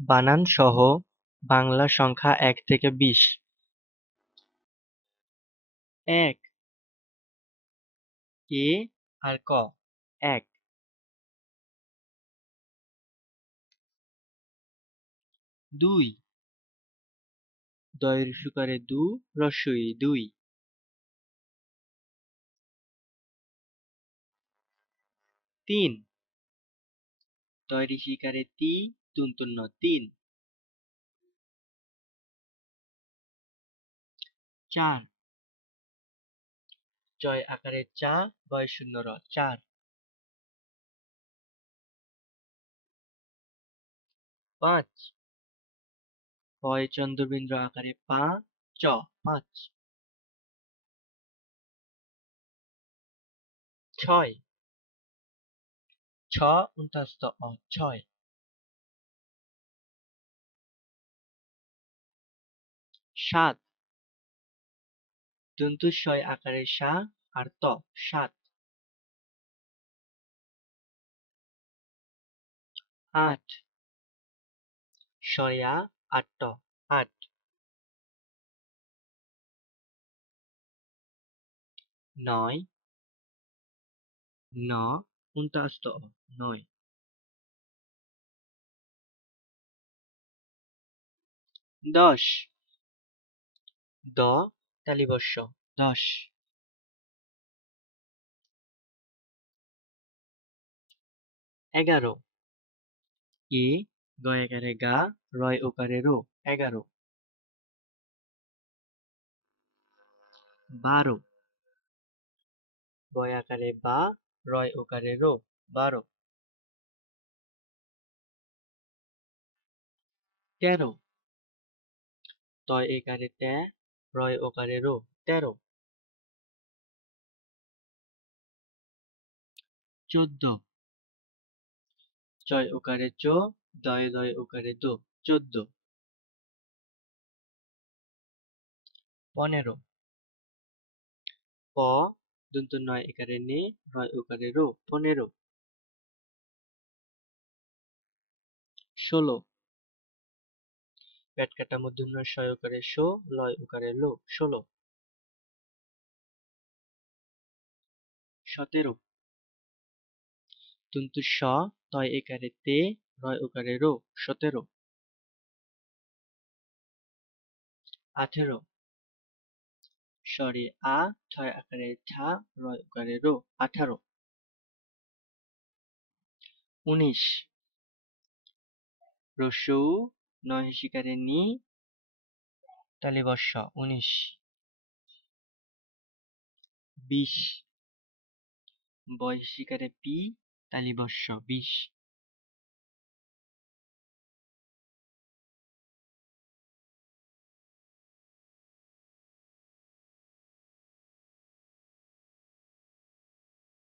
বানান সহ বাংলা সংখ্যা ১ থেকে ২০। ১ এ আর ক, এক। ২ দয়ের সুকারে দু, হ্রস্ব ই, ২। ৩ তয় ঋষিকারে তি, দন্তন্য ৩। ৪ চয় আকারে চা, বয় শূন্য র, ৪। ৫ পয় চন্দ্রবিন্দু আকারে পা, চ, ৫। ৬ ছ উন্তস্ত অ, ৬। ৭ দন্তুস্বয় আকারে সা আর ত, ৭। ৮ স্বরে আ আর ট, ৮। ৯ ন উন্তস্ত অ, ৯। ১০ দ তালিবস্য, ১০। ১১ ই গয়াকারে গা, রয় ওকারে রো, ১১। ১২ বয় আকারে বা, রয় ওকারে রো, ১২। ১৩ তয় একারে ত্যা, রয় ওকারে রো, ১৩। ১৪ চয় ওকারে চ, দয়ে দয়ে ওকারে দো, ১৪। ১৫ প দন্ত নয় একারে নে, রয় ওকারে রো, ১৫। ১৬ পেট কাটা মূর্ধন্য ষ ওকারে শো, লয় ওকারে লো, ১৬। ১৭ তন্তু স তয় একারে তে, রয় ওকারে রো, ১৭। ১৮ স্বরে আ, ছয় আকারে ঠা, রয় ওকারে রো, ১৮। ১৯ রস্য উ, নয় শিকারে নি, তালিবস্য, ১৯। ২০ বয় শিকারে পি, তালিবস্য, ২০।